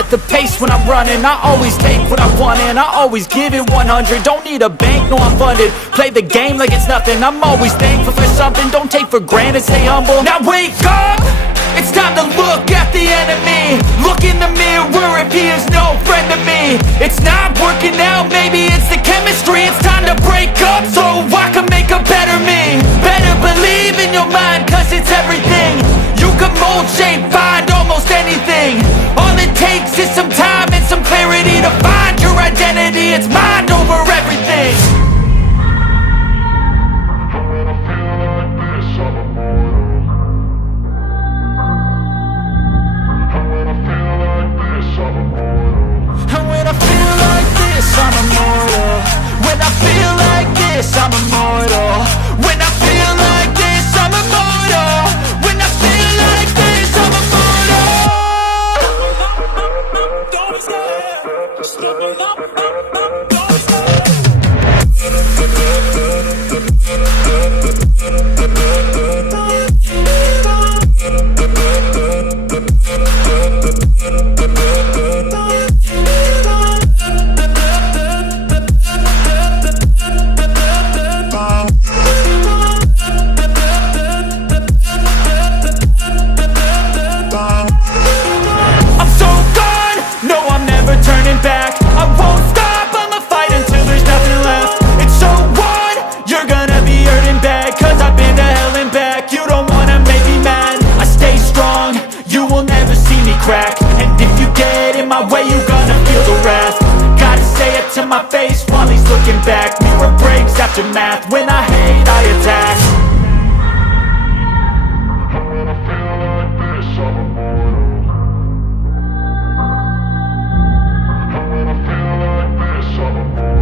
set the pace when I'm running. I always take what I want and I always give it 100. Don't need a bank, no I'm funded. Play the game like it's nothing. I'm always thankful for something. Don't take for granted, stay humble. Now wake up! It's time to look at the enemy. Look in the mirror if he is no friend to me. It's not working out, maybe it's the chemistry. It's time to break up so I can make a better me. Better believe in your mind, cause it's everything. You can mold, shape, find almost anything. All it takes is some time and some clarity to find your identity. It's mind over everything. I'm immortal. When I feel like this, I'm immortal. When I feel like this, I'm immortal. When I feel like this, I'm immortal. Don't stop. Just step it up. Don't stop. And if you get in my way, you gonna feel the wrath. Gotta say it to my face while he's looking back. Mirror breaks after math. When I hate, I attack. When I feel like this, I'm immortal. When I feel like this, I'm immortal.